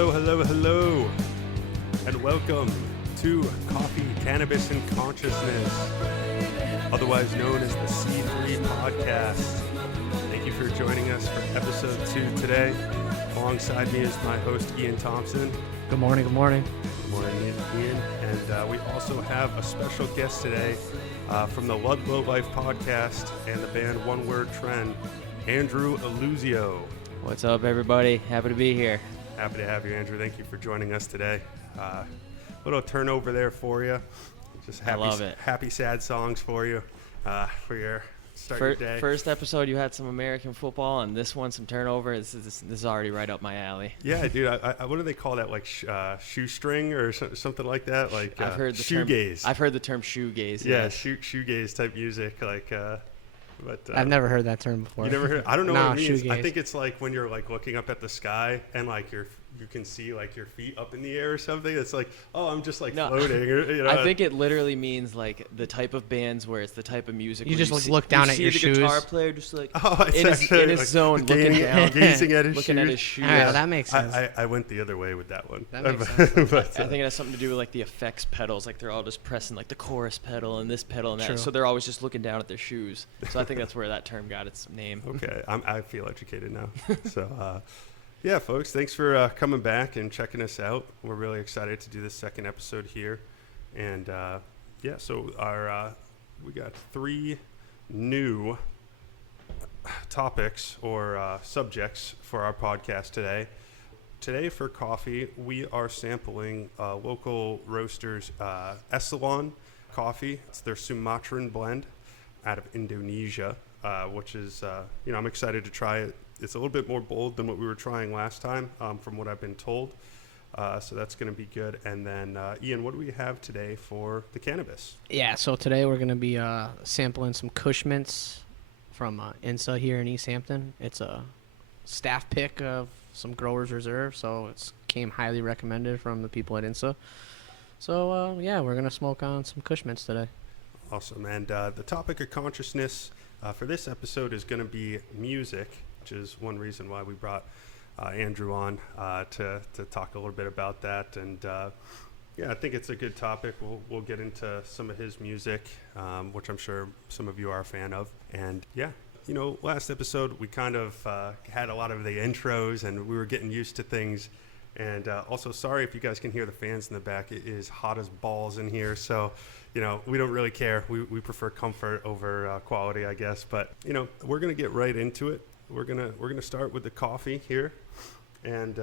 Hello, and welcome to Coffee, Cannabis, and Consciousness, otherwise known as the C3 Podcast. Thank you for joining us for episode 2 today. Alongside me is my host, Ian Thompson. Good morning. Good morning, Ian. And we also have a special guest today from the Lud-Low Life Podcast and the band One Word Trend, Andrew Luzio. What's up, everybody? Happy to be here. Happy to have you, Andrew. Thank you for joining us today. Little turnover there for you. Just happy, I love it. Happy, sad songs for you for your start your day. First episode, you had some American football, and this one, some turnover. This is already right up my alley. Yeah, dude. I what do they call that? Like shoestring or something like that? Like I've heard the shoegaze. I've heard the term shoegaze. Yeah, yes. shoegaze type music. Like, but I've never heard that term before. You never heard? I don't know what it means. Shoegaze. I think it's like when you're like looking up at the sky and like you can see like your feet up in the air or something. It's like, oh, I'm just like floating. Or, you know. I think it literally means like the type of bands where it's the type of music You where just look down at your see shoes. the guitar player just like in his like zone, looking down, gazing at his looking shoes. at his shoes. Yeah, that makes sense. I went the other way with that one. That makes sense. But, I think it has something to do with like the effects pedals. Like they're all just pressing like the chorus pedal and this pedal and that. True. So they're always just looking down at their shoes. So I think that's where that term got its name. Okay, I feel educated now. So, yeah, folks, thanks for coming back and checking us out. We're really excited to do this second episode here. And, yeah, so we got 3 new topics or subjects for our podcast today. Today for coffee, we are sampling local roasters Esselon Coffee. It's their Sumatran blend out of Indonesia, which is, I'm excited to try it. It's a little bit more bold than what we were trying last time, from what I've been told. So that's going to be good. And then, Ian, what do we have today for the cannabis? Yeah, so today we're going to be sampling some Kush Mints from Insta here in East Hampton. It's a staff pick of some Growers Reserve, so it came highly recommended from the people at Insta. So, yeah, we're going to smoke on some Kush Mints today. Awesome. And the topic of consciousness for this episode is going to be music, which is one reason why we brought Andrew on to talk a little bit about that. And yeah, I think it's a good topic. We'll get into some of his music, which I'm sure some of you are a fan of. And yeah, last episode we kind of had a lot of the intros and we were getting used to things. And also, sorry if you guys can hear the fans in the back. It is hot as balls in here. So, we don't really care. We prefer comfort over quality, I guess. But, we're going to get right into it. We're gonna start with the coffee here, and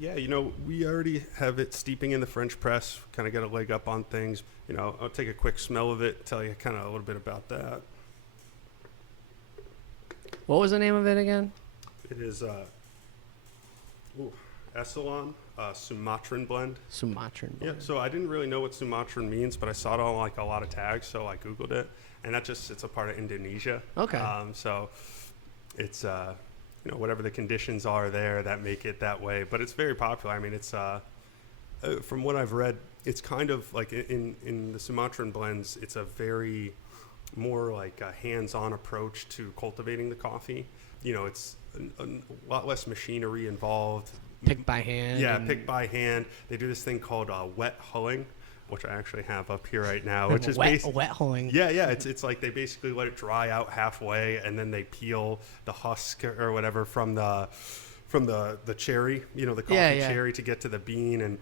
yeah, we already have it steeping in the French press. Kind of got a leg up on things. I'll take a quick smell of it, tell you kind of a little bit about that. What was the name of it again? It is Esselon Sumatran blend. Sumatran blend. Yeah. So I didn't really know what Sumatran means, but I saw it on like a lot of tags, so I Googled it, and it's a part of Indonesia. Okay. So it's whatever the conditions are there that make it that way, but it's very popular. I mean, it's from what I've read, it's kind of like in the Sumatran blends, it's a very more like a hands-on approach to cultivating the coffee. It's a lot less machinery involved. Picked by hand. Yeah, picked by hand. They do this thing called wet hulling, which I actually have up here right now, which is wet hulling. Yeah. It's like they basically let it dry out halfway, and then they peel the husk or whatever from the cherry, the coffee cherry to get to the bean,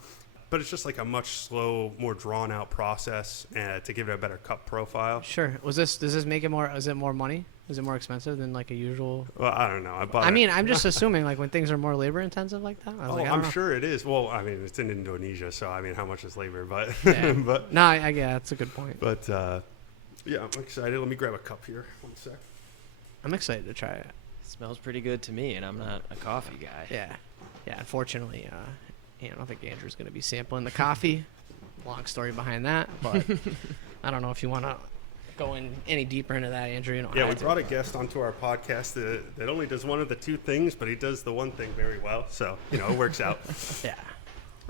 but it's just like a much more drawn out process to give it a better cup profile. Sure. Does this make it more? Is it more money? Is it more expensive than like a usual? Well, I don't know. I'm just assuming like when things are more labor intensive like that. I'm sure it is. Well, I mean, it's in Indonesia, so I mean, how much is labor? But yeah. but no, I get that's a good point. But yeah, I'm excited. Let me grab a cup here. 1 sec. I'm excited to try it. It smells pretty good to me, and I'm not a coffee guy. Yeah. Unfortunately, I don't think Andrew's going to be sampling the coffee. Long story behind that, but I don't know if you want to go in any deeper into that, Andrew. Yeah, we brought a guest onto our podcast that only does one of the 2 things, but he does the one thing very well. So, it works out. Yeah.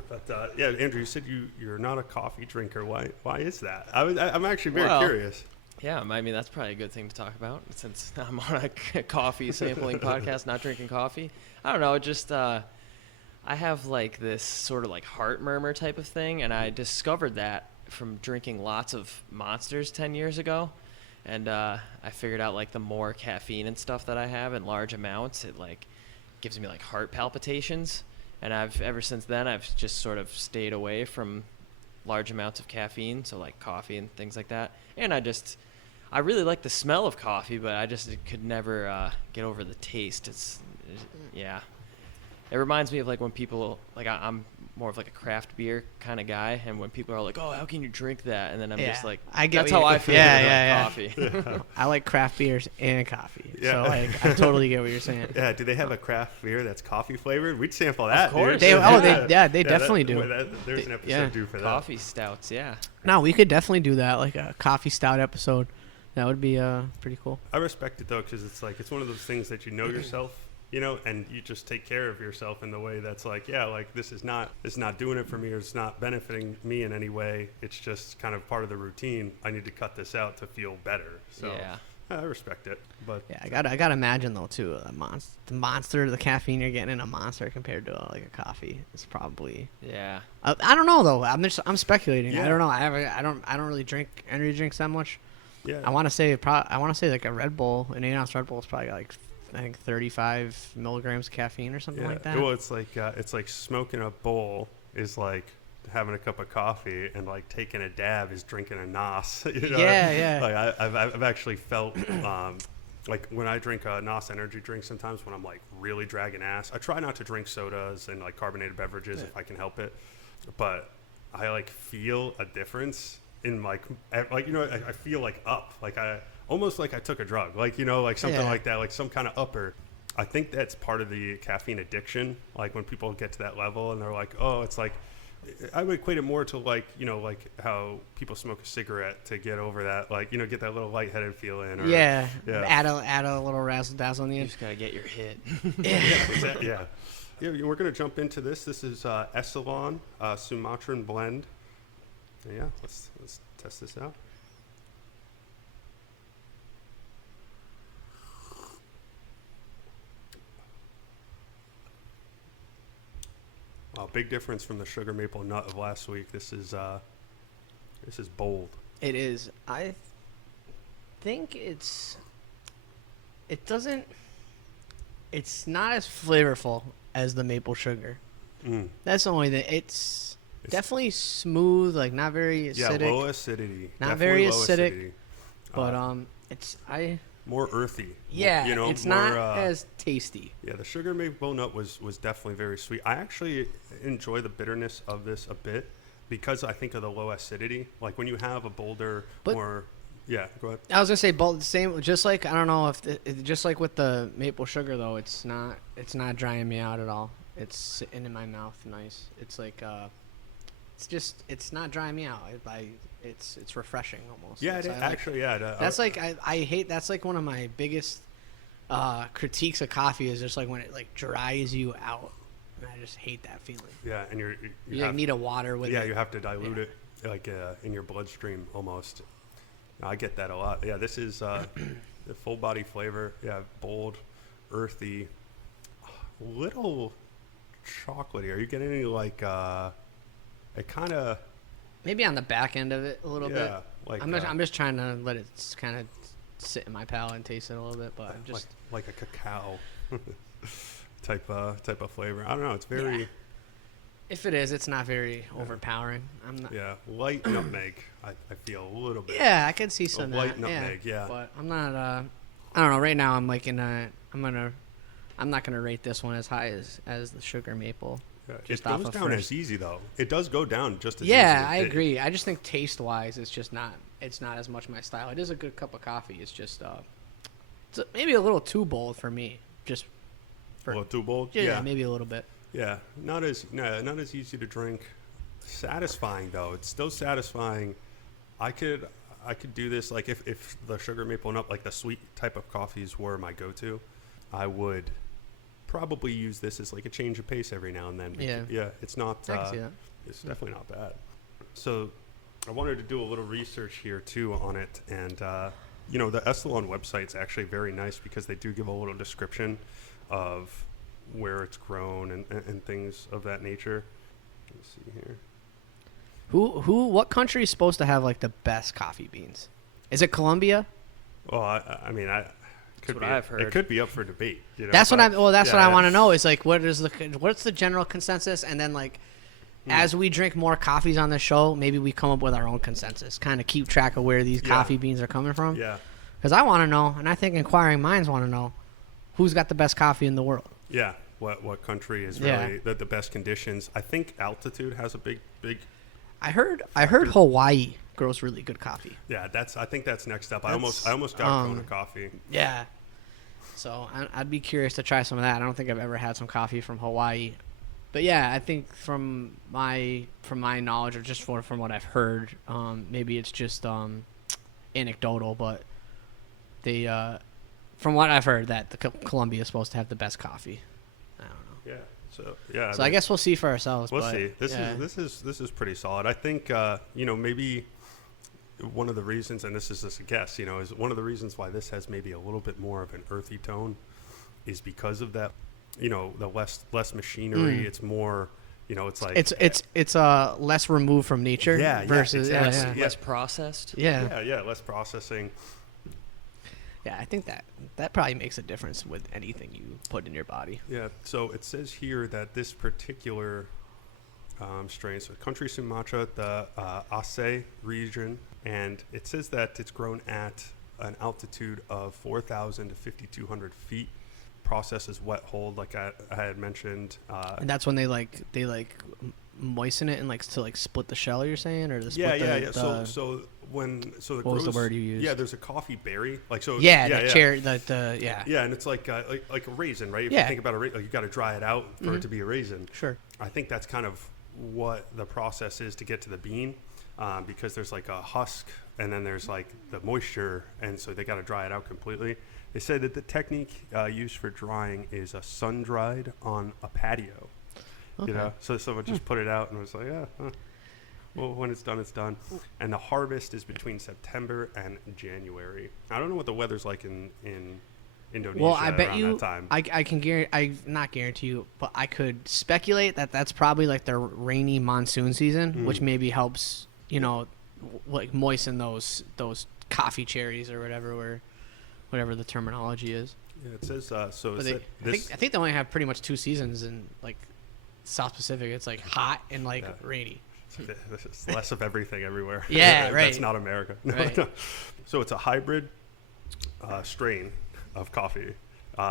But yeah, Andrew, you said you're not a coffee drinker. Why is that? I'm actually very curious. Yeah, I mean, that's probably a good thing to talk about since I'm on a coffee sampling podcast, not drinking coffee. I don't know, just I I have like this sort of like heart murmur type of thing, and I discovered that from drinking lots of Monsters 10 years ago. And I figured out like the more caffeine and stuff that I have in large amounts, it like gives me like heart palpitations. And ever since then I've just sort of stayed away from large amounts of caffeine, so like coffee and things like that. And I really like the smell of coffee, but I just could never get over the taste. Yeah. It reminds me of like when people like I'm more of like a craft beer kind of guy, and when people are like, "Oh, how can you drink that?" and then I'm just like, "That's how I feel about coffee." I like craft beers and coffee, Yeah. so like I totally get what you're saying. Yeah, do they have a craft beer that's coffee flavored? We'd sample that. Of course. Dude. They definitely do. There's an episode due for that. Coffee stouts, yeah. No, we could definitely do that, like a coffee stout episode. That would be pretty cool. I respect it though, because it's like it's one of those things that you know yourself, you know, and you just take care of yourself in the way that's like, yeah, like this is not doing it for me, or it's not benefiting me in any way. It's just kind of part of the routine. I need to cut this out to feel better. So Yeah. I respect it. But Yeah, I gotta imagine though too, the caffeine you're getting in a Monster compared to like a coffee is probably. Yeah. I don't know though. I'm speculating. Yeah. I don't know. I don't really drink energy drinks that much. yeah, I want to say like a Red Bull, an 8-ounce Red Bull is probably like I think 35 milligrams of caffeine or something like that. Well, it's like smoking a bowl is like having a cup of coffee, and like taking a dab is drinking a NOS. You know? Yeah. Like I've actually felt like when I drink a NOS energy drink, sometimes when I'm like really dragging ass, I try not to drink sodas and like carbonated beverages if I can help it, but I like feel a difference in like you know, I feel like up, like I almost like I took a drug, like, you know, like something like that, like some kind of upper. I think that's part of the caffeine addiction. Like when people get to that level and they're like, oh, it's like, I would equate it more to like, you know, like how people smoke a cigarette to get over that, like, you know, get that little lightheaded feeling. Or, yeah. Add a little razzle dazzle on the You end. just gotta get your hit. Exactly. Yeah. We're going to jump into this. This is Esselon Sumatran blend. Yeah, let's test this out. Big difference from the sugar maple nut of last week. This is bold. It is. I think it's not as flavorful as the maple sugar. That's the only thing. It's definitely smooth, like not very acidic. Yeah, low acidity. Not Definitely very low acidic, acidity. but it's more earthy. Yeah, you know, it's more, not as tasty. Yeah, the sugar maple nut was definitely very sweet. I actually enjoy the bitterness of this a bit because I think of the low acidity. Like when you have a bolder, more. Yeah, go ahead. I was gonna say both the same. Just like I don't know if just like with the maple sugar though, it's not drying me out at all. It's sitting in my mouth nice. It's like it's not drying me out. It's refreshing almost. Yeah, That's like I hate. That's like one of my biggest critiques of coffee is just like when it like dries you out. And I just hate that feeling. Yeah, and you like need a water with it. Yeah, you have to dilute it like in your bloodstream almost. I get that a lot. Yeah, this is the full body flavor. Yeah, bold, earthy, little chocolatey. Are you getting any like it kind of maybe on the back end of it a little bit? Yeah, like I'm just trying to let it kind of sit in my palate and taste it a little bit, but I'm just like a cacao type of flavor. I don't know. It's very. Yeah. If it is, it's not very overpowering. I'm not. Yeah, light nutmeg. I feel a little bit. Yeah, I can see some light nutmeg. Yeah, but I'm not. I don't know. Right now, I'm like in a. I'm not gonna rate this one as high as the sugar maple. Yeah, Just it off goes of down first. as easy though. It does go down just as easy. Yeah, I agree. I just think taste wise, it's just not. It's not as much my style. It is a good cup of coffee. It's just maybe a little too bold for me. Just a little too bold. Yeah, maybe a little bit. Yeah, not as easy to drink. Satisfying though. It's still satisfying. I could do this like if the sugar maple nut, like the sweet type of coffees were my go-to, I would probably use this as like a change of pace every now and then. Yeah, it's not. I can see that. It's definitely not bad. So I wanted to do a little research here too on it, and the Esselon website's actually very nice because they do give a little description of where it's grown and things of that nature. Let's see here. What country is supposed to have like the best coffee beans? Is it Colombia? Well, I mean, That's what I've heard. It could be up for debate. You know, That's what what I want to know is like what's the general consensus, and then like as we drink more coffees on the show, maybe we come up with our own consensus, kind of keep track of where these coffee beans are coming from. Yeah. Because I want to know, and I think inquiring minds want to know, who's got the best coffee in the world. Yeah. What country is really the best conditions? I think altitude has a big. I heard Hawaii grows really good coffee. Yeah, I think that's next up. I almost got Kona coffee. Yeah. So I'd be curious to try some of that. I don't think I've ever had some coffee from Hawaii. But yeah, I think from my knowledge, or just from what I've heard, maybe it's just anecdotal, but they from what I've heard, that the Colombia is supposed to have the best coffee. I don't know. Yeah. So So I guess we'll see for ourselves. We'll see. This is pretty solid. I think maybe one of the reasons, and this is just a guess, is one of the reasons why this has maybe a little bit more of an earthy tone, is because of that. The less machinery. It's more. It's like it's less removed from nature. Yeah. Versus exactly. Less processed. Yeah. Yeah. Less processing. Yeah, I think that probably makes a difference with anything you put in your body. Yeah, so it says here that this particular strain, so country Sumatra, the Aceh region, and it says that it's grown at an altitude of 4,000 to 5,200 feet. Process is wet hold, like I had mentioned. And that's when they moisten it and to split the shell. You're saying, or the split yeah. The, so the what was the word you used? Yeah, there's a coffee berry, cherry, Yeah, and it's like a raisin, right? If you think about a raisin, you got to dry it out for it to be a raisin. Sure. I think that's kind of what the process is to get to the bean, because there's like a husk, and then there's like the moisture, and so they got to dry it out completely. They said that the technique used for drying is sun dried on a patio. Okay. So someone just put it out and was like, well, when it's done, it's done. And the harvest is between September and January. I don't know what the weather's like in Indonesia. Well, I bet around you that time. I can guarantee. I not guarantee you, but I could speculate that that's probably like their rainy monsoon season, which maybe helps moisten those coffee cherries or whatever the terminology is. Yeah, it says so. I think they only have pretty much 2 seasons in South Pacific. It's hot and rainy. It's less of everything everywhere. Yeah, right. That's not America. No, right. no. So it's a hybrid strain of coffee,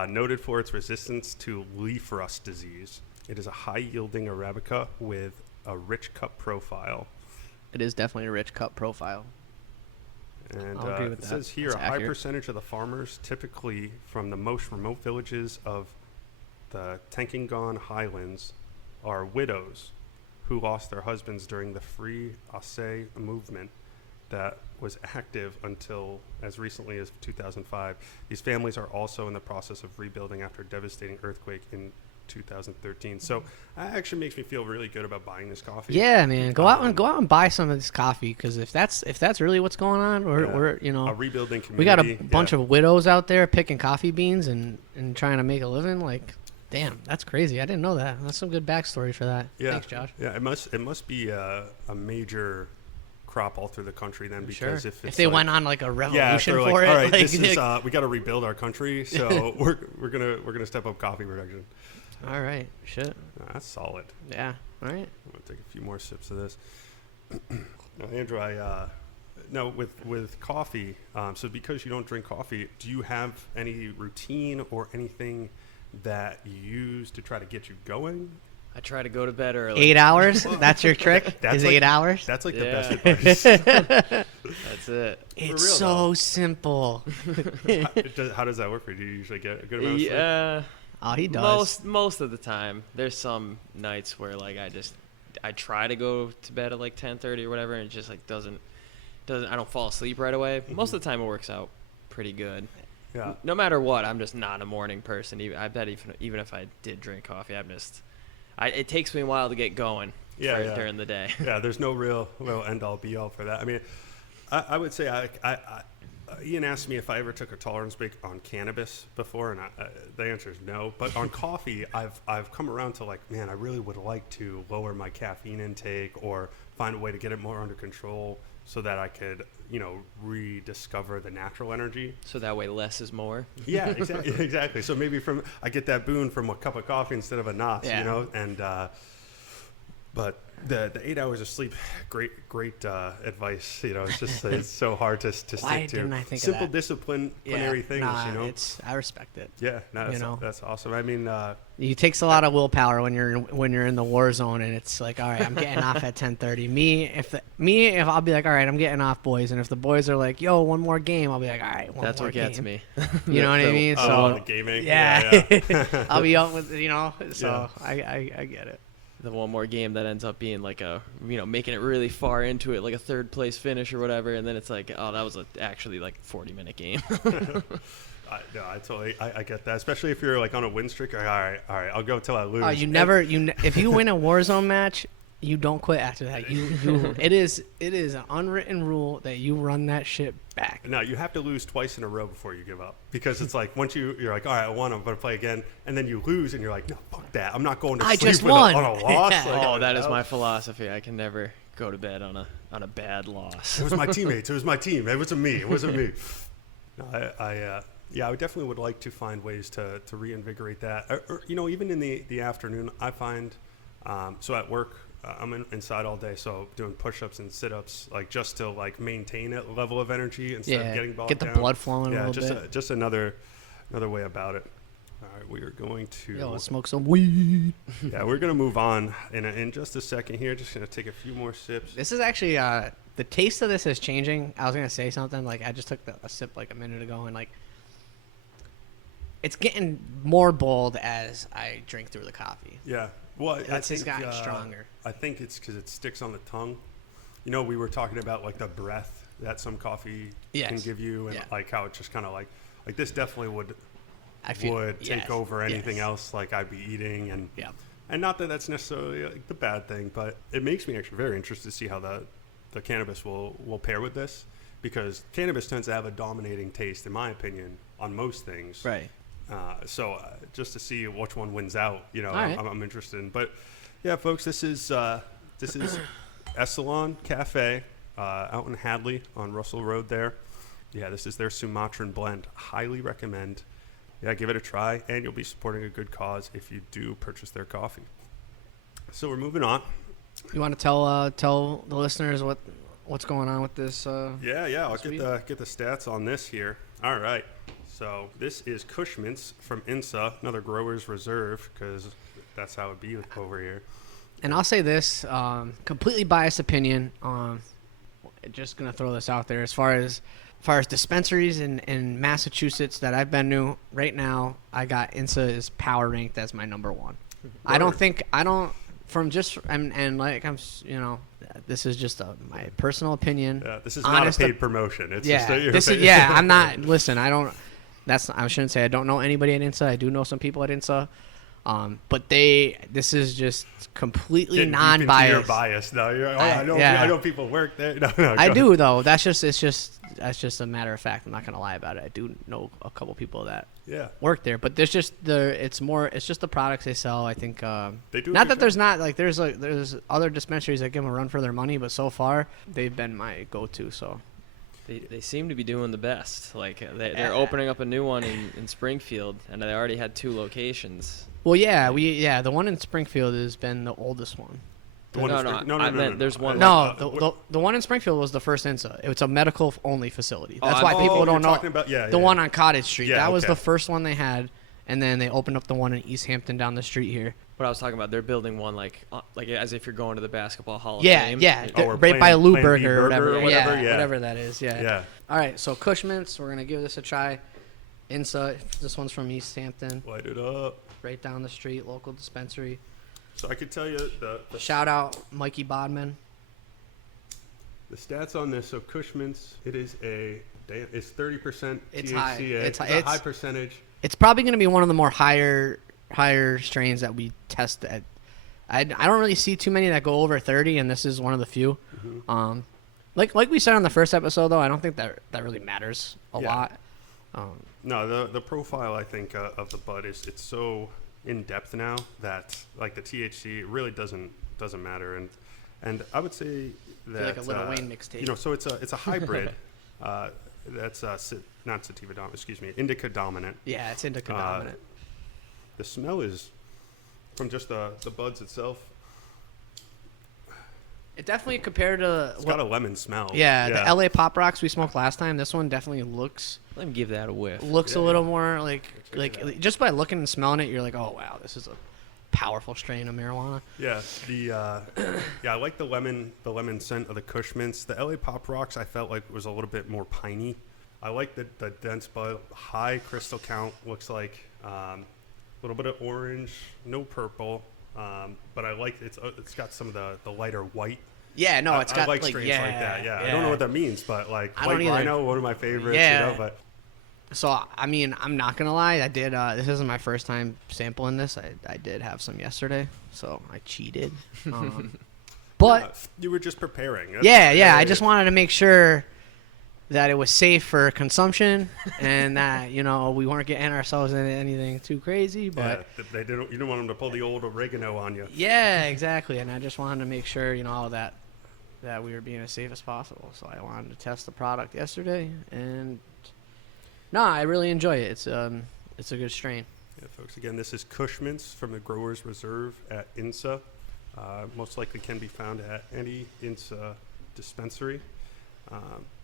noted for its resistance to leaf rust disease. It is a high-yielding Arabica with a rich cup profile. It is definitely a rich cup profile. And I'll agree with it that. says here, That's a high accurate. percentage of the farmers, typically from the most remote villages of the Tankangong Highlands, are widows who lost their husbands during the Free Aceh movement that was active until as recently as 2005. These families are also in the process of rebuilding after a devastating earthquake in 2013. So that actually makes me feel really good about buying this coffee. Yeah, man, go out and buy some of this coffee, because if that's really what's going on, we're a rebuilding community. we got a bunch of widows out there picking coffee beans and trying to make a living. Damn, that's crazy. I didn't know that. That's some good backstory for that. Yeah. Thanks, Josh. Yeah, it must be a major crop all through the country then, because Sure. if it's they went on a revolution they're for it, all right, this is we got to rebuild our country, so we're gonna step up coffee production. all right, shit. That's solid. Yeah, all right. I'm gonna take a few more sips of this. Now, Andrew, now with coffee. So because you don't drink coffee, do you have any routine or anything that you use to try to get you going? I try to go to bed early. 8 hours? That's your trick? That's is like- 8 hours? That's like the Yeah. best advice. That's it. It's real, so though. simple. How does that work for you? Do you usually get a good amount of sleep? Yeah. Oh, he does. Most of the time. There's some nights where I try to go to bed at 10:30 or whatever, and it just doesn't I don't fall asleep right away. Most of the time it works out pretty good. Yeah. No matter what, I'm just not a morning person. I bet even if I did drink coffee, it takes me a while to get going during the day. Yeah, there's no real end all be all for that. I mean, I would say Ian asked me if I ever took a tolerance break on cannabis before, and the answer is no. But on coffee, I've come around to like, man, I really would like to lower my caffeine intake or find a way to get it more under control so that I could, rediscover the natural energy. So that way less is more. Yeah, exactly. So maybe I get that boon from a cup of coffee instead of a NOS, and but the 8 hours of sleep, great advice. It's just it's so hard to stick to. Why didn't I think simple of that? disciplinary things. I respect it. Yeah, that's awesome. I mean, it takes a lot of willpower when you're in the war zone, and it's like, all right, I'm getting off at 10:30. If I'll be like, all right, I'm getting off, boys, and if the boys are like, yo, one more game, I'll be like, all right, one That's more game. That's what gets me. You know what I mean? So the gaming. Yeah. I'll be up with So Yeah. I get it. The one more game that ends up being like making it really far into it, like a third place finish or whatever, and then it's like, oh, that was actually like 40-minute game. I totally I get that, especially if you're like on a win streak. Like, all right, I'll go till I lose. If you win a Warzone match, you don't quit after that. It is an unwritten rule that you run that shit back. No, you have to lose twice in a row before you give up, because it's like once you're like, all right, I won, I'm gonna play again, and then you lose, and you're like, no, fuck that, I'm not going to sleep just on a loss. Yeah. Like, That is my philosophy. I can never go to bed on a bad loss. It was my teammates. It was my team. It wasn't me. No, I definitely would like to find ways to reinvigorate that. Or, even in the afternoon, I find, so at work, I'm inside all day, so doing push-ups and sit-ups, like just to like maintain a level of energy instead of getting bogged down. Get the blood flowing a little bit. Just another way about it. All right, we are going to let's smoke some weed. Yeah, we're gonna move on in just a second here. Just gonna take a few more sips. This is actually the taste of this is changing. I was gonna say something like I just took a sip like a minute ago, and like it's getting more bold as I drink through the coffee. Yeah. Well, It's gotten stronger. I think it's because it sticks on the tongue. We were talking about like the breath that some coffee can give you, and like how it's just kind of like this definitely would take over anything else like I'd be eating, and not that that's necessarily like the bad thing, but it makes me actually very interested to see how the cannabis will pair with this, because cannabis tends to have a dominating taste, in my opinion, on most things. Right. So just to see which one wins out, right. I'm interested in. But yeah, folks, this is Esselon Cafe out in Hadley on Russell Road there. Yeah, this is their Sumatran blend. Highly recommend. Yeah, give it a try, and you'll be supporting a good cause if you do purchase their coffee. So we're moving on. You want to tell the listeners what's going on with this? Yeah. I'll get the stats on this here. All right. So this is Kush Mints from Insta, another Growers Reserve, because that's how it be over here. And I'll say this, completely biased opinion. Just gonna throw this out there. As far as dispensaries in Massachusetts that I've been to, right now I got Insta is power ranked as my number one. This is just my personal opinion. Yeah, this is not a paid promotion. It's I'm not. Listen, I shouldn't say I don't know anybody at Insta. I do know some people at Insta. But this is just completely non-biased. You're biased. No, I know people work there. No, I do though. That's just a matter of fact. I'm not gonna lie about it. I do know a couple people that work there, but there's just it's just the products they sell. I think they do. Not that there's not like there's other dispensaries that give them a run for their money, but so far they've been my go-to. So. They seem to be doing the best. Like they're opening up a new one in Springfield, and they already had 2 locations. Well, the one in Springfield has been the oldest one. No. There's one. No, the one in Springfield was the first INSA. It's a medical only facility. That's why people don't know. The one on Cottage Street. That was the first one they had, and then they opened up the one in East Hampton down the street here. What I was talking about, they're building one like as if you're going to the Basketball Hall of Fame. Right by Lou Burger or whatever. Yeah, whatever that is. Yeah. All right, so Kush Mints, we're gonna give this a try. INSA, this one's from East Hampton. Light it up. Right down the street, local dispensary. So I could tell you the shout out Mikey Bodman. The stats on this. So Kush Mints, it's 30% It's THCA. high. It's a high percentage. It's probably gonna be one of the more higher strains that we test at. I don't really see too many that go over 30, and this is one of the few. Mm-hmm. Like we said on the first episode, though, I don't think that really matters a lot. No, the profile I think of the bud it's so in depth now that like the THC it really doesn't matter, and I would say that like a Lil Wayne mixtape. You know, so it's a hybrid that's not sativa dominant, excuse me, indica dominant. Yeah, it's indica dominant. The smell is from just the buds itself. It definitely compared to It's got a lemon smell. Yeah, the LA Pop Rocks we smoked last time. This one definitely looks Let me give that a whiff. a little more like just by looking and smelling it, you're like, oh wow, this is a powerful strain of marijuana. Yeah, I like the lemon scent of the Kush Mints. The LA Pop Rocks I felt like was a little bit more piney. I like the dense bud, high crystal count. Looks like a little bit of orange, no purple, but I like it's got some of the lighter white. Yeah, no, it's got I like strains like that. Yeah, I don't know what that means, but like I don't White either. Rhino, one of my favorites. Yeah. You know, but So I mean, I'm not gonna lie. I did. This isn't my first time sampling this. I did have some yesterday, so I cheated. But you were just preparing. yeah. I just wanted to make sure that it was safe for consumption and that we weren't getting ourselves into anything too crazy. But they didn't. You don't want them to pull the old oregano on you. yeah, exactly. And I just wanted to make sure that we were being as safe as possible. So I wanted to test the product yesterday, and no, I really enjoy it. It's a good strain. Yeah, folks. Again, this is Kush Mints from the Growers Reserve at INSA. Most likely can be found at any INSA dispensary.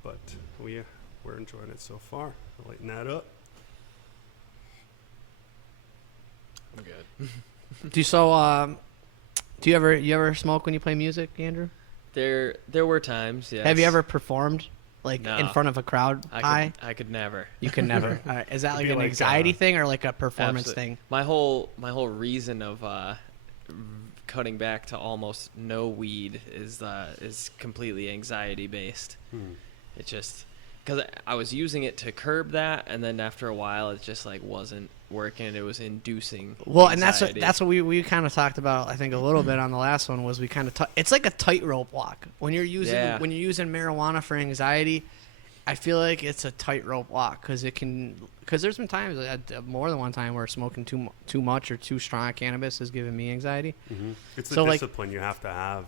But we're enjoying it so far. Lighten that up. I'm good. Do you ever smoke when you play music, Andrew? There were times, yes. Have you ever performed in No. front of a crowd? I could never. You can never. All right. Is that It'd like be an like, anxiety thing or like a performance Absolute- thing? My whole reason of cutting back to almost no weed is completely anxiety based. It just because I was using it to curb that, and then after a while, it just like wasn't working. It was inducing. Well, anxiety. and that's what we kind of talked about. I think a little bit on the last one was we kind of it's like a tightrope walk when you're using marijuana for anxiety. I feel like it's a tightrope walk because there's been times more than one time where smoking too much or too strong cannabis has given me anxiety. Mm-hmm. It's the So, discipline you have to have.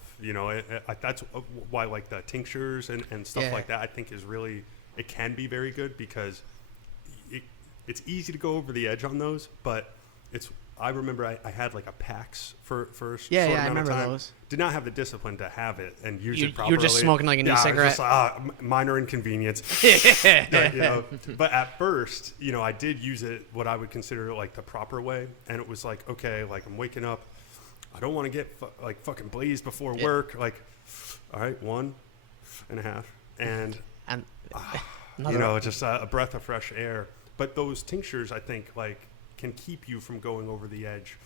That's why like the tinctures and stuff like that I think is really it can be very good because it's easy to go over the edge on those, but I remember I had like a PAX for a short I amount remember of time. those. Did not have the discipline to have it and use You it properly. were just smoking like an e-cigarette. Just, minor inconvenience. But at first, I did use it what I would consider like the proper way, and it was like, okay, like I'm waking up, I don't want to get fucking blazed before work. Like, all right, 1.5, and just a breath of fresh air. But those tinctures, I think, like can keep you from going over the edge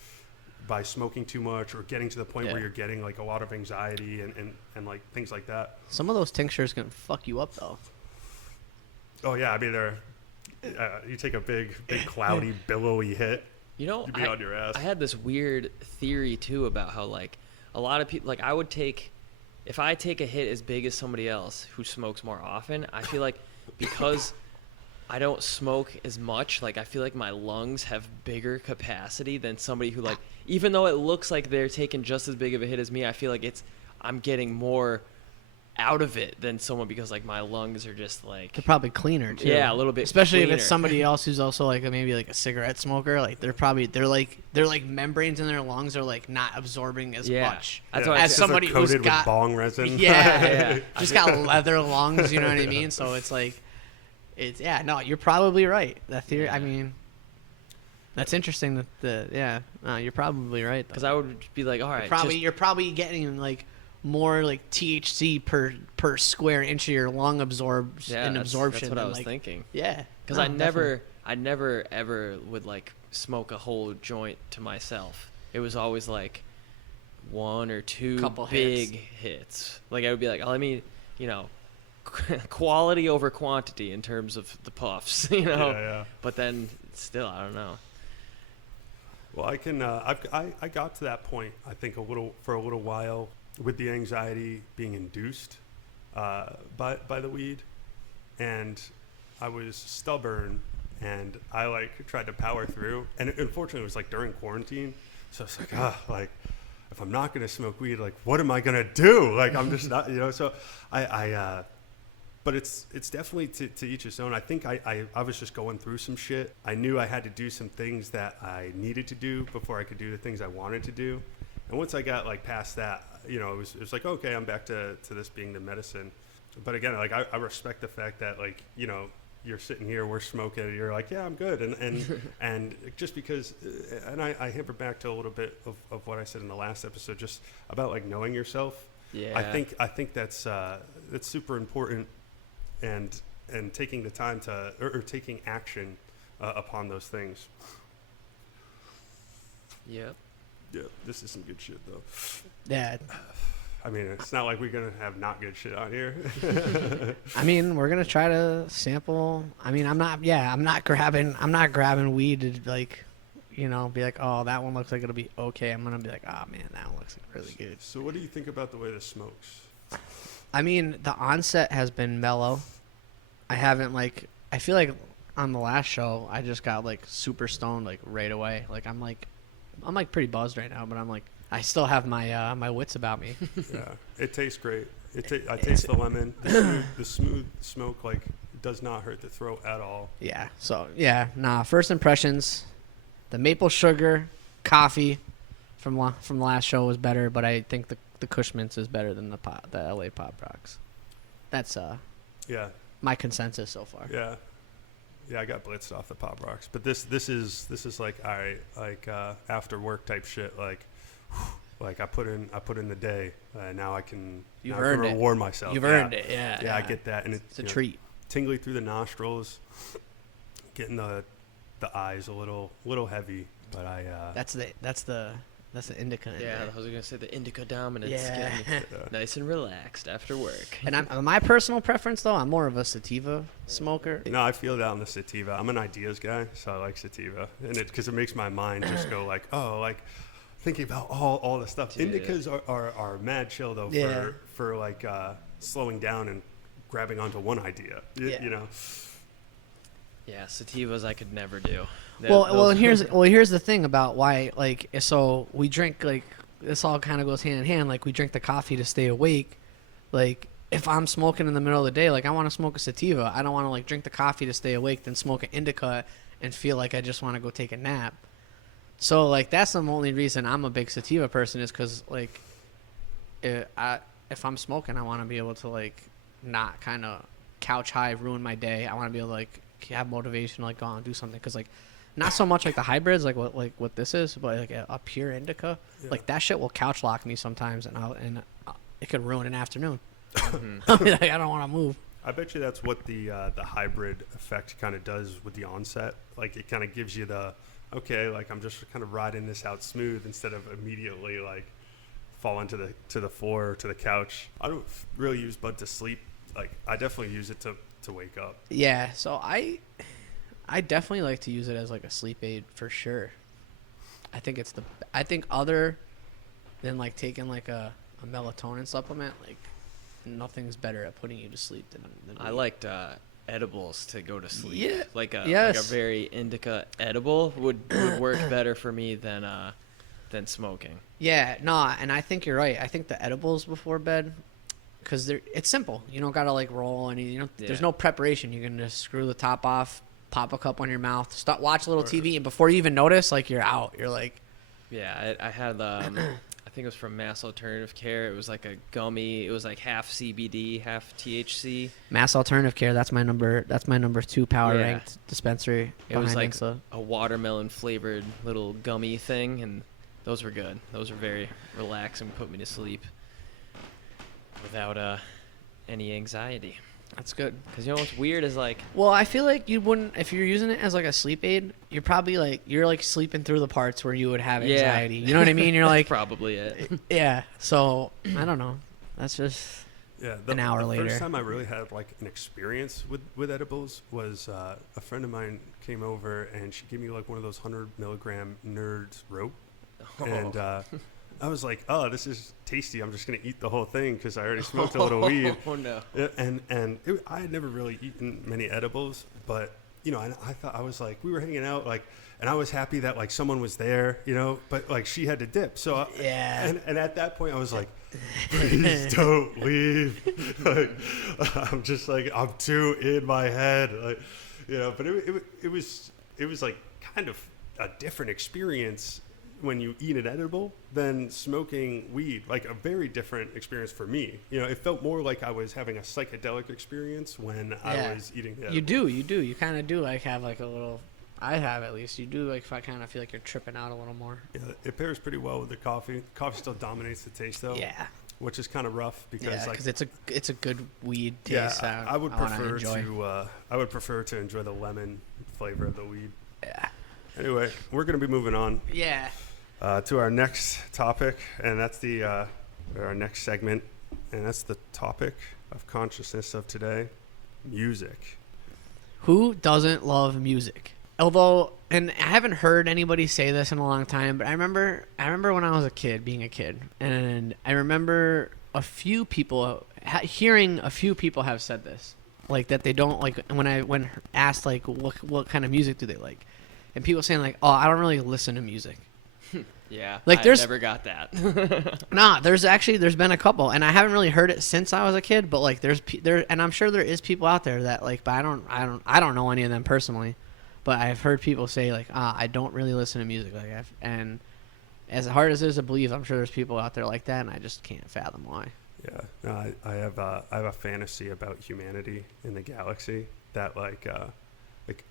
by smoking too much or getting to the point where you're getting like a lot of anxiety and like things like that. Some of those tinctures can fuck you up though. Oh yeah, I mean you take a big cloudy billowy hit. You'd be on your ass. I had this weird theory too about how like a lot of people like if I take a hit as big as somebody else who smokes more often, I feel like because I don't smoke as much, like I feel like my lungs have bigger capacity than somebody who like even though it looks like they're taking just as big of a hit as me, I feel like I'm getting more out of it than someone because like my lungs are just like They're probably cleaner too. Yeah, a little bit Especially if cleaner. it's somebody else who's also like maybe like a cigarette smoker. Like they're like membranes in their lungs are like not absorbing as much That's what I as said. somebody coated who's with got bong resin. yeah. Just got leather lungs. You know what I mean? So it's like no, you're probably right. That theory. I mean, that's interesting. You're probably right. because I would be like, all right, You're probably getting like more like THC per square inch of your lung absorption. That's what I was thinking. Yeah, Because I never ever would like smoke a whole joint to myself. It was always like one or two Couple big hits. Like I would be like, oh, let me, quality over quantity in terms of the puffs, Yeah. But then still, I don't know. Well, I can. I got to that point. I think for a little while with the anxiety being induced. by the weed, and I was stubborn, and I like tried to power through. And unfortunately, it was like during quarantine, so it's like like if I'm not gonna smoke weed, like what am I gonna do? Like I'm just not, So but it's definitely to each his own. I think I was just going through some shit. I knew I had to do some things that I needed to do before I could do the things I wanted to do. And once I got like past that, it was like, okay, I'm back to this being the medicine. But again, like I respect the fact that like, you're sitting here, we're smoking, and you're like, yeah, I'm good. And just because, and I hamper back to a little bit of what I said in the last episode, just about like knowing yourself. Yeah. I think that's super important. And taking the time to or taking action upon those things. Yep. Yeah, this is some good shit though. Yeah. I mean, it's not like we're gonna have not good shit on here. I mean, we're gonna try to sample. I mean, I'm not grabbing weed to like, be like, oh, that one looks like it'll be okay. I'm gonna be like, oh man, that one looks like really good. So what do you think about the way this smokes? I mean, the onset has been mellow. I feel like on the last show, I just got like super stoned like right away. Like I'm pretty buzzed right now, but I'm like, I still have my my wits about me. Yeah, it tastes great. I taste the lemon. The smooth smoke like does not hurt the throat at all. Yeah. So yeah, first impressions, the maple sugar coffee from the last show was better, but I think the Kush Mints is better than the LA Pop Rocks. That's yeah, my consensus so far. Yeah, I got blitzed off the Pop Rocks, but this is like all right, like after work type shit. Like I put in the day, now I can reward myself. You've earned it. Yeah, I get that, and it's a treat. Tingly through the nostrils, getting the eyes a little heavy, but that's the indica. Yeah, I was gonna say the indica dominance. Yeah. Nice and relaxed after work. And my personal preference though, I'm more of a sativa smoker. No, I feel that on the sativa. I'm an ideas guy, so I like sativa, and because it makes my mind just go like, oh, like thinking about all the stuff. Dude. Indicas are mad chill though for like slowing down and grabbing onto one idea. You know. Yeah, sativas I could never do. Well, and here's the thing about why, like, so we drink, like, this all kind of goes hand in hand. Like, we drink the coffee to stay awake. Like, if I'm smoking in the middle of the day, like, I want to smoke a sativa. I don't want to, like, drink the coffee to stay awake, then smoke an indica and feel like I just want to go take a nap. So, like, that's the only reason I'm a big sativa person is because, like, if I'm smoking, I want to be able to, like, not kind of couch high, ruin my day. I want to be able to, like, have motivation to, like, go out and do something. Because, like, not so much like the hybrids, like what this is, but like a pure indica, like that shit will couch lock me sometimes, and it could ruin an afternoon. Mm-hmm. I'll be like, I don't want to move. I bet you that's what the hybrid effect kind of does with the onset. Like it kind of gives you like I'm just kind of riding this out smooth instead of immediately like fall into the floor or to the couch. I don't really use bud to sleep. Like I definitely use it to wake up. Yeah, so I definitely like to use it as like a sleep aid for sure. I think other than like taking like a melatonin supplement, like nothing's better at putting you to sleep than I liked edibles to go to sleep. Yeah. Like a very indica edible would work better for me than smoking. Yeah, no, and I think you're right. I think the edibles before bed, because it's simple. You don't gotta like roll any. There's no preparation. You can just screw the top off, pop a cup on your mouth, watch a little TV, and before you even notice, like you're out. You're like, yeah. I had I think it was from Mass Alternative Care. It was like a gummy. It was like half CBD, half THC. Mass Alternative Care. That's my number 2 power ranked dispensary. It was like Insta. a watermelon flavored little gummy thing, and those were good. Those were very relaxing, put me to sleep without any anxiety. That's good. Because what's weird is like... Well, I feel like you wouldn't... If you're using it as like a sleep aid, you're probably like... You're like sleeping through the parts where you would have anxiety. You know what I mean? You're like... probably it. Yeah. So, I don't know. That's just an hour later. The first time I really had like an experience with edibles was a friend of mine came over and she gave me like one of those 100 milligram Nerds rope. Oh. And I was like, oh, this is tasty. I'm just going to eat the whole thing because I already smoked a little weed. Oh, no. I had never really eaten many edibles, but, you know, I thought, I was like, we were hanging out, like, and I was happy that, like, someone was there, you know, but, like, she had to dip. So, Yeah. And at that point, I was like, please don't leave. Like, I'm just like, I'm too in my head. Like, you know, but it was like kind of a different experience when you eat an edible than smoking weed. Like a very different experience for me. You know, it felt more like I was having a psychedelic experience when I was eating the edible. You do. You kind of do like have like a little. I have at least. You do like if I kind of feel like you're tripping out a little more. Yeah, it pairs pretty well with the coffee. Coffee still dominates the taste though. Yeah. Which is kind of rough because it's a good weed taste. Yeah, I would prefer to enjoy the lemon flavor of the weed. Yeah. Anyway, we're gonna be moving on. Yeah. To our next topic, and that's our next segment, and that's the topic of consciousness of today, music. Who doesn't love music? Although, and I haven't heard anybody say this in a long time, but I remember when I was a kid, being a kid, and I remember hearing a few people have said this, like that they don't like when asked like what kind of music do they like, and people saying like, oh, I don't really listen to music. Yeah, like I never got that. Nah, there's been a couple, and I haven't really heard it since I was a kid, but like and I'm sure there is people out there that like, but I don't know any of them personally. But I've heard people say like, I don't really listen to music and as hard as it is to believe, I'm sure there's people out there like that, and I just can't fathom why. Yeah, no, I have a fantasy about humanity in the galaxy that like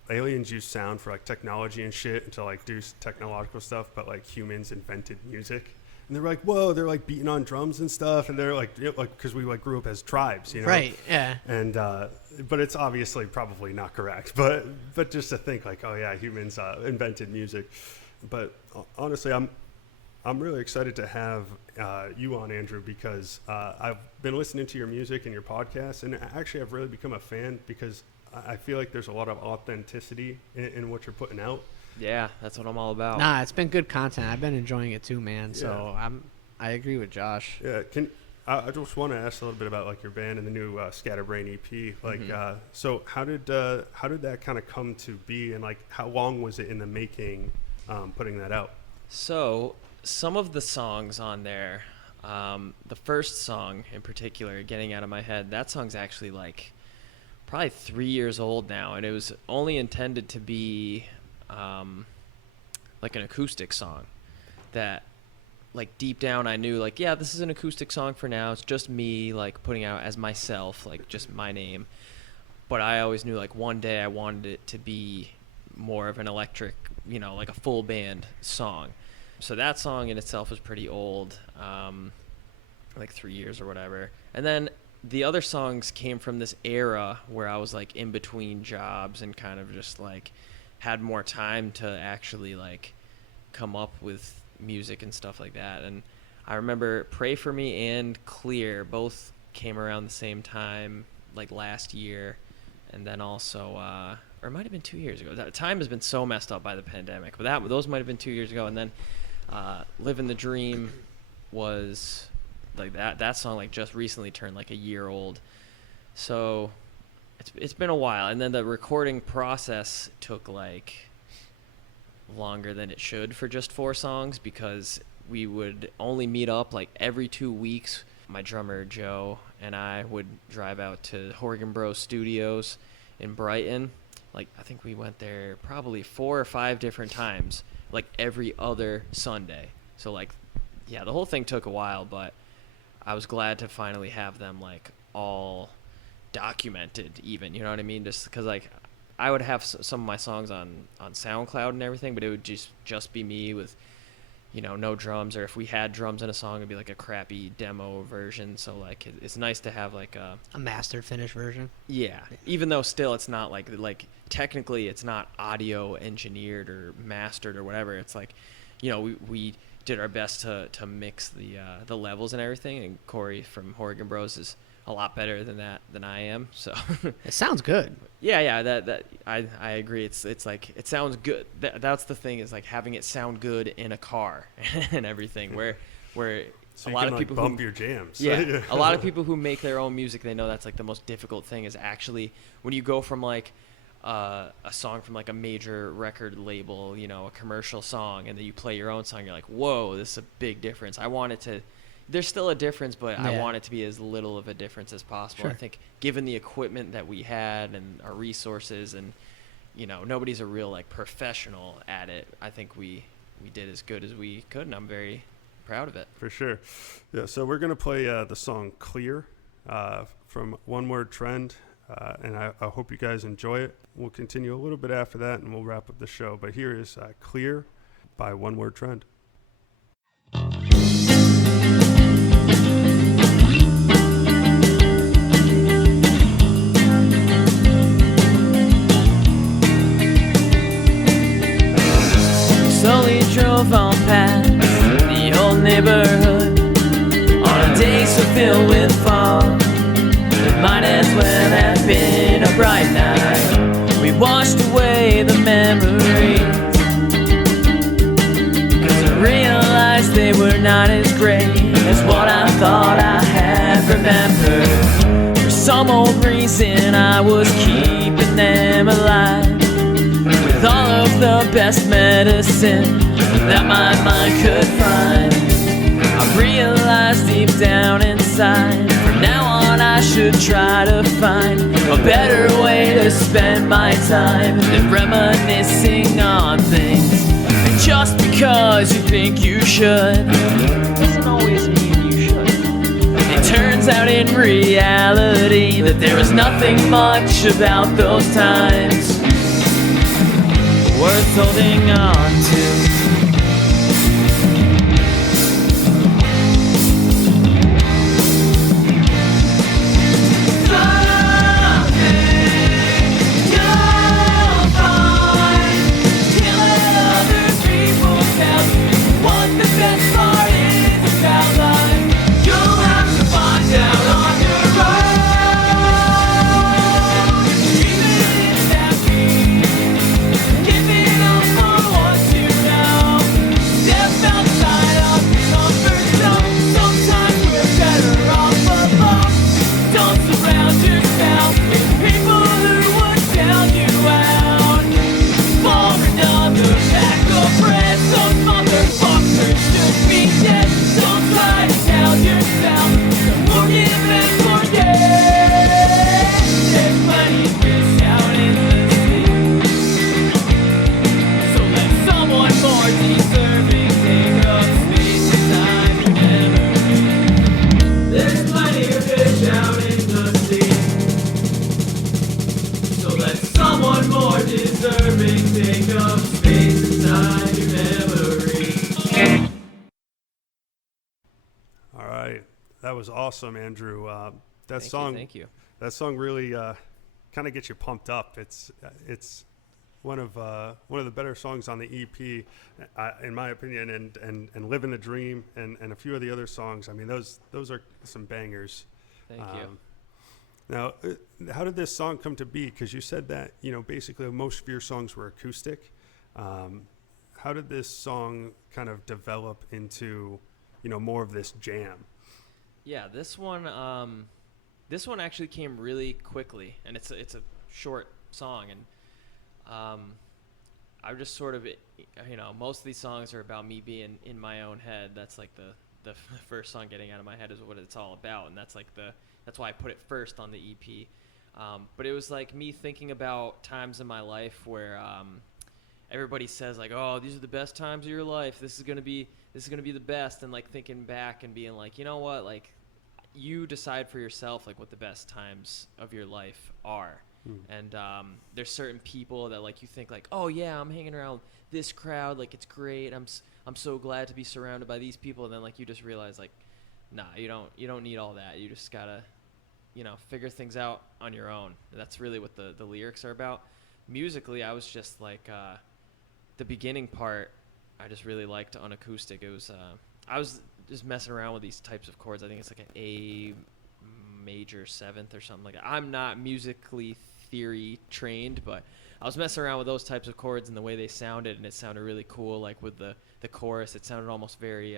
aliens use sound for like technology and shit and to like do technological stuff, but like humans invented music. And they're like, whoa, they're like beating on drums and stuff, and they're like, you know, like because we like grew up as tribes, you know. Right. Yeah. And but it's obviously probably not correct. But just to think like, oh yeah, humans invented music. But honestly, I'm really excited to have you on, Andrew, because I've been listening to your music and your podcast, and actually I've really become a fan because I feel like there's a lot of authenticity in what you're putting out. Yeah, that's what I'm all about. Nah, it's been good content. I've been enjoying it too, man. So I agree with Josh. Yeah, I just want to ask a little bit about like your band and the new Scatterbrain EP. Like, so how did that kind of come to be, and like how long was it in the making, putting that out? So some of the songs on there, the first song in particular, Getting Out of My Head, that song's actually like probably 3 years old now, and it was only intended to be like an acoustic song that like deep down I knew like, yeah, this is an acoustic song for now. It's just me like putting out as myself, like just my name. But I always knew like one day I wanted it to be more of an electric, you know, like a full band song. So that song in itself was pretty old, like 3 years or whatever. And then the other songs came from this era where I was like in between jobs and kind of just like had more time to actually like come up with music and stuff like that. And I remember Pray For Me and Clear both came around the same time, like last year. And then also, or it might have been 2 years ago. That time has been so messed up by the pandemic, but those might have been 2 years ago. And then Living the Dream was like that song like just recently turned like a year old. So it's been a while, and then the recording process took like longer than it should for just 4 songs because we would only meet up like every 2 weeks. My drummer Joe and I would drive out to Horgan Bros Studios in Brighton. Like I think we went there probably 4 or 5 different times, like every other Sunday. So like, yeah, the whole thing took a while, but I was glad to finally have them like all documented even, you know what I mean? Just because like I would have some of my songs on SoundCloud and everything, but it would just be me with, you know, no drums, or if we had drums in a song, it'd be like a crappy demo version. So like it's nice to have like a mastered finished version. Yeah, even though still it's not like technically it's not audio engineered or mastered or whatever. It's like, you know, we did our best to mix the levels and everything, and Corey from Horgan Bros is a lot better than I am. So it sounds good. Yeah, that I agree. It's like it sounds good. That's the thing, is like having it sound good in a car and everything. Where where So a you lot can of like people bump who your jams. yeah, a lot of people who make their own music, they know that's like the most difficult thing is actually when you go from like a song from like a major record label, you know, a commercial song, and then you play your own song, you're like, whoa, this is a big difference. I want it to, there's still a difference, but I want it to be as little of a difference as possible. Sure. I think given the equipment that we had and our resources and, you know, nobody's a real like professional at it. I think we did as good as we could, and I'm very proud of it. For sure. Yeah, so we're going to play the song Clear from One Word Trend, and I hope you guys enjoy it. We'll continue a little bit after that, and we'll wrap up the show. But here is Clear by One Word Trend. Slowly drove on past the old neighborhood on a day so filled with fog. It might as well have been a bright night. We washed away the memories, 'cause I realized they were not as great as what I thought I had remembered. For some old reason I was keeping them alive, with all of the best medicine that my mind could find. I realized deep down inside, from now on I should try to find a better way to spend my time than reminiscing on things. And just because you think you should doesn't always mean you should. It turns out in reality that there was nothing much about those times worth holding on to. That was awesome, Andrew. Thank you. That song really kind of gets you pumped up. It's one of the better songs on the EP, in my opinion. And "Living the Dream" and a few of the other songs. I mean, those are some bangers. Thank you. Now, how did this song come to be? Because you said that basically most of your songs were acoustic. How did this song kind of develop into more of this jam? Yeah, this one actually came really quickly, and it's a short song, and I just sort of most of these songs are about me being in my own head. That's like the first song getting out of my head is what it's all about, and that's why I put it first on the EP. But it was like me thinking about times in my life where everybody says like, oh, these are the best times of your life. This is gonna be the best, and like thinking back and being like, you know what, like you decide for yourself like what the best times of your life are. And there's certain people that like you think like, oh yeah, I'm hanging around this crowd, like it's great. I'm so glad to be surrounded by these people. And then like you just realize like, nah, you don't need all that. You just gotta, figure things out on your own. That's really what the lyrics are about. Musically, I was just like the beginning part. I just really liked on acoustic. It was I was just messing around with these types of chords. I think it's like an A major seventh or something like that. I'm not musically theory trained, but I was messing around with those types of chords and the way they sounded, and it sounded really cool. Like with the chorus, it sounded almost very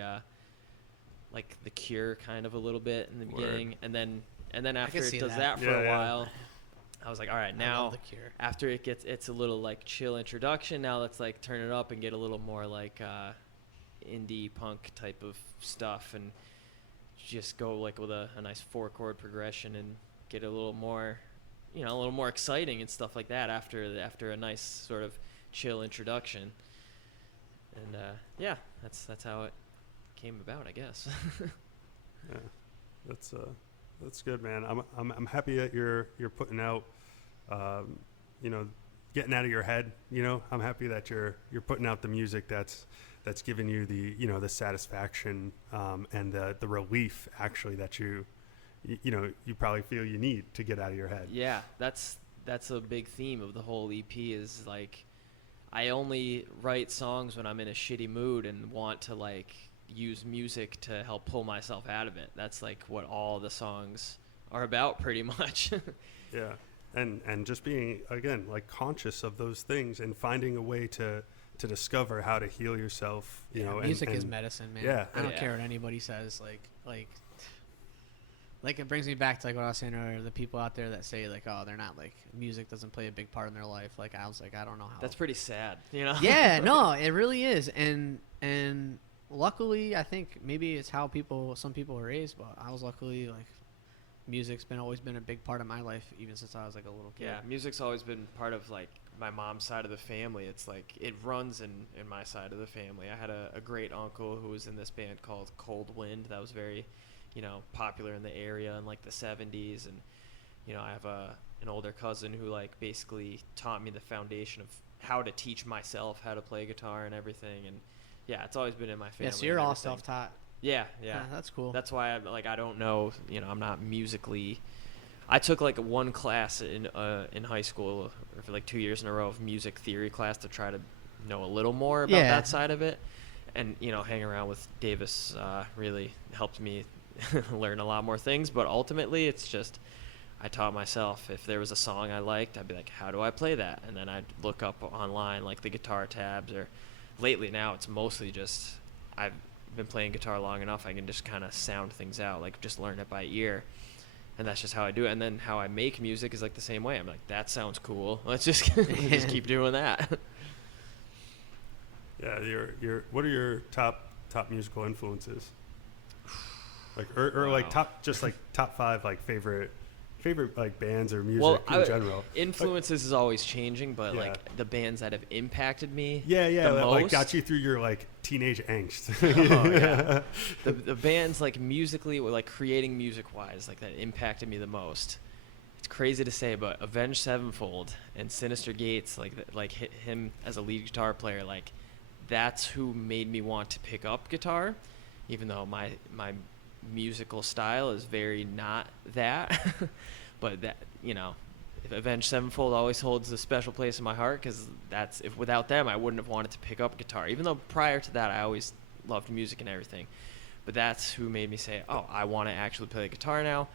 like The Cure kind of a little bit in the beginning, and then after see it does that. that for a while, I was like, all right, I now love The Cure. after it's a little like chill introduction, now let's like turn it up and get a little more like indie punk type of stuff, and just go like with a nice 4-chord progression and get a little more, a little more exciting and stuff like that after a nice sort of chill introduction. And yeah, that's how it came about, I guess. Yeah, that's good, man. I'm happy that you're putting out, getting out of your head. I'm happy that you're putting out the music that's giving you the the satisfaction and the relief actually that you probably feel you need to get out of your head. Yeah, that's a big theme of the whole EP is like I only write songs when I'm in a shitty mood and want to like use music to help pull myself out of it. That's like what all the songs are about pretty much. Yeah. And just being, again, like conscious of those things and finding a way to discover how to heal yourself, music is medicine, man. Yeah. I don't care what anybody says. Like it brings me back to like what I was saying earlier, the people out there that say like, oh, they're not like music doesn't play a big part in their life. Like I was like, I don't know how. That's pretty sad, Yeah, no, it really is. And luckily, I think maybe it's how some people are raised, but I was luckily like music's always been a big part of my life even since I was like a little kid. Yeah, music's always been part of like my mom's side of the family. It's like it runs in my side of the family. I had a great uncle who was in this band called Cold Wind that was very popular in the area in like the 70s, and I have an older cousin who like basically taught me the foundation of how to teach myself how to play guitar and everything. And yeah, it's always been in my family. Yeah, so you're all self-taught. Yeah. That's cool. That's why I don't know, I'm not musically. I took like one class in high school for like 2 years in a row of music theory class to try to know a little more about that side of it, and hanging around with Davis really helped me learn a lot more things. But ultimately, it's just I taught myself. If there was a song I liked, I'd be like, how do I play that? And then I'd look up online like the guitar tabs. Or lately now, it's mostly just I've been playing guitar long enough, I can just kind of sound things out, like just learn it by ear. And that's just how I do it. And then how I make music is like the same way. I'm like, that sounds cool. Let's just keep doing that. Yeah, what are your top musical influences? Like or Wow. like top 5 like favorite like bands or music in general. Influences is always changing, but like the bands that have impacted me the most, like got you through your like teenage angst. Oh, yeah. The bands like musically, like creating music wise, like that impacted me the most. It's crazy to say, but Avenged Sevenfold and Sinister Gates, like hit him as a lead guitar player, like that's who made me want to pick up guitar, even though my musical style is very not that. But that Avenged Sevenfold always holds a special place in my heart, because if without them I wouldn't have wanted to pick up guitar, even though prior to that I always loved music and everything. But that's who made me say, oh, I want to actually play the guitar now.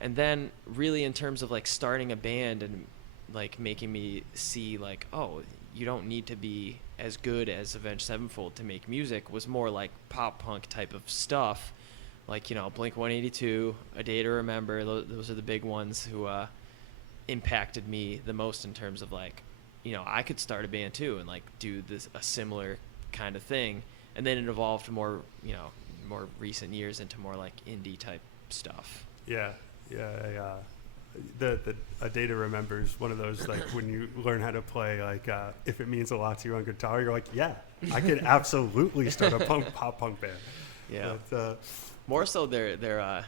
And then really in terms of like starting a band and like making me see like, oh, you don't need to be as good as Avenged Sevenfold to make music, was more like pop punk type of stuff. Like, Blink-182, A Day to Remember, those are the big ones who impacted me the most in terms of like, I could start a band too and like do a similar kind of thing. And then it evolved more, more recent years into more like indie type stuff. Yeah. The A Day to Remember is one of those, like, when you learn how to play, like, if it means a lot to you on guitar, you're like, yeah, I could absolutely start a pop punk band. Yeah. But, more so their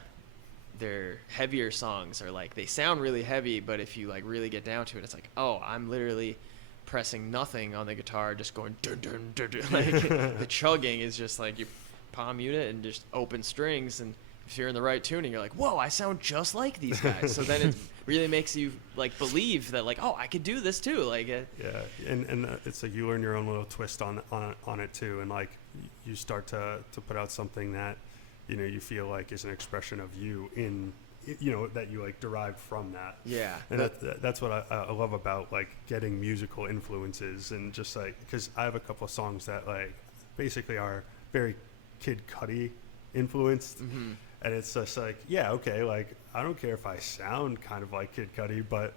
heavier songs are like, they sound really heavy, but if you like really get down to it, it's like, oh, I'm literally pressing nothing on the guitar, just going dun dun dun dun. Like the chugging is just like you palm mute it and just open strings, and if you're in the right tuning, you're like, whoa, I sound just like these guys. So then it really makes you like believe that like, oh, I could do this too. Like yeah, and it's like you learn your own little twist on it too, and like you start to put out something that you feel like is an expression of you in that you like derived from that. Yeah, and that's what I love about like getting musical influences, and just like, because I have a couple of songs that like basically are very Kid Cudi influenced. Mm-hmm. And it's just like, yeah, okay, like, I don't care if I sound kind of like Kid Cudi, but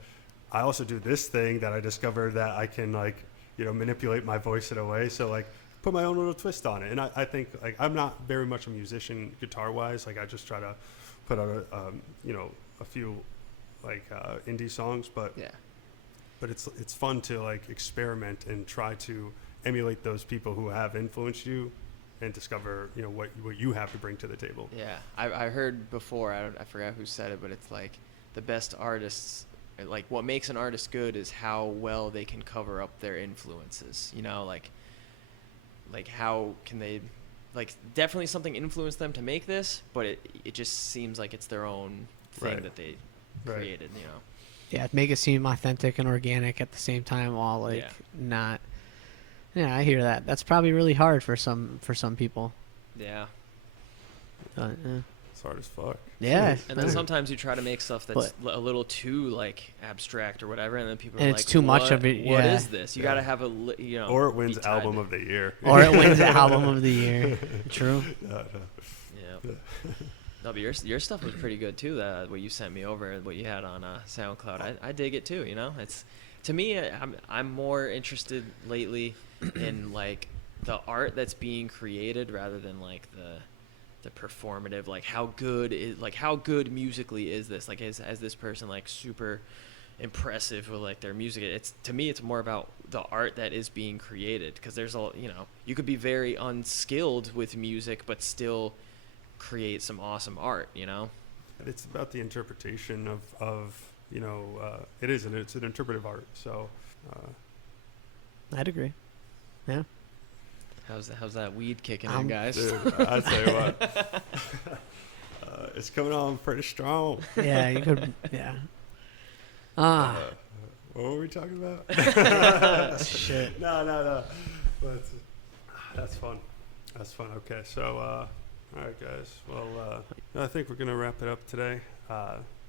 I also do this thing that I discovered that I can, like, manipulate my voice in a way. So, like, put my own little twist on it. And I think, like, I'm not very much a musician guitar-wise. Like, I just try to put out, a few, like, indie songs. But it's fun to, like, experiment and try to emulate those people who have influenced you and discover, what you have to bring to the table. Yeah, I heard before, I forgot who said it, but it's like the best artists, like what makes an artist good is how well they can cover up their influences. Like how can they, like, definitely something influenced them to make this, but it just seems like it's their own thing that they created. Yeah, make it seem authentic and organic at the same time, while like not. Yeah, I hear that. That's probably really hard for some people. Yeah. It's hard as fuck. Yeah. And then sometimes you try to make stuff that's a little too, like, abstract or whatever, and then people are like, it's too much of it. What is this? You got to have a, Or it wins album of the year. Or it wins the album of the year. True. Yeah. No, but your stuff was pretty good too. What you sent me over, what you had on SoundCloud, I dig it too. It's, to me, I'm more interested lately in, like, the art that's being created rather than, like, the performative, like, how good musically is this, like, as this person, like, super impressive with, like, their music. It's, to me, it's more about the art that is being created, because there's you could be very unskilled with music but still create some awesome art. It's about the interpretation of it's an interpretive art. So I'd agree. Yeah. How's that weed kicking in, guys? Dude, I tell you what, it's coming on pretty strong. Yeah, you could. Yeah. What were we talking about? Shit. No. But that's fun. Okay, so all right, guys. Well, I think we're gonna wrap it up today.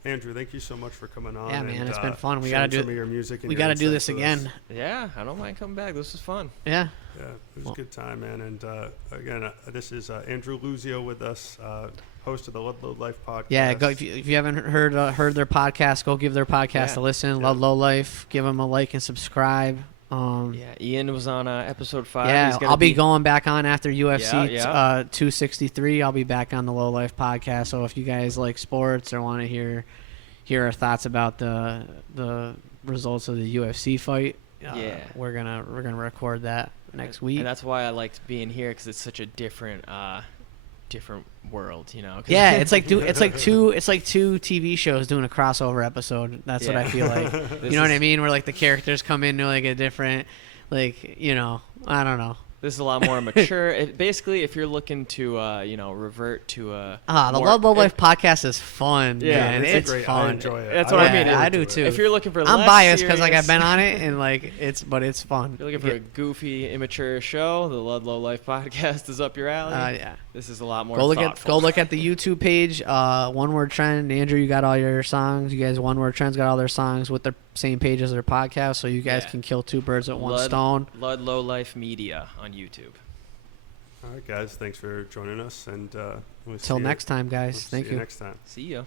Andrew, thank you so much for coming on. Yeah, man, and, it's been fun. We gotta gotta do some of your music. And we your gotta do this insights again. Yeah, I don't mind coming back. This was fun. Yeah. Yeah, it was a good time, man. And again, this is Andrew Luzio with us, host of the Lud-Low Life Podcast. Yeah, go, if you haven't heard their podcast, go give their podcast a listen. Yeah. Lud-Low Life. Give them a like and subscribe. Ian was on episode 5. Yeah, I'll be going back on after UFC 263. I'll be back on the Low Life Podcast. So if you guys like sports or want to hear our thoughts about the results of the UFC fight, we're gonna record that next week. And that's why I liked being here, because it's such a different world, Yeah, it's like two TV shows doing a crossover episode. That's what I feel like. You know what I mean? Where, like, the characters come into, like, a different, like, I don't know. This is a lot more mature. Basically, if you're looking to, revert to the Lud-Low Life Podcast is fun. Yeah, man. It's great, fun. I enjoy it. That's what I mean. I do too. If you're looking for, I'm biased because, like, I've been on it, and, like, it's fun. If you're looking for a goofy, immature show, the Lud-Low Life Podcast is up your alley. Yeah. This is a lot more. Go thoughtful. look at the YouTube page. One Word Trend. Andrew, you got all your songs. You guys, One Word Trend's got all their songs with the same page as their podcast, so you guys can kill two birds with one stone. Lud-Low Life Media on YouTube. All right, guys. Thanks for joining us, and Till next time, guys. Thank you. Next time. See ya.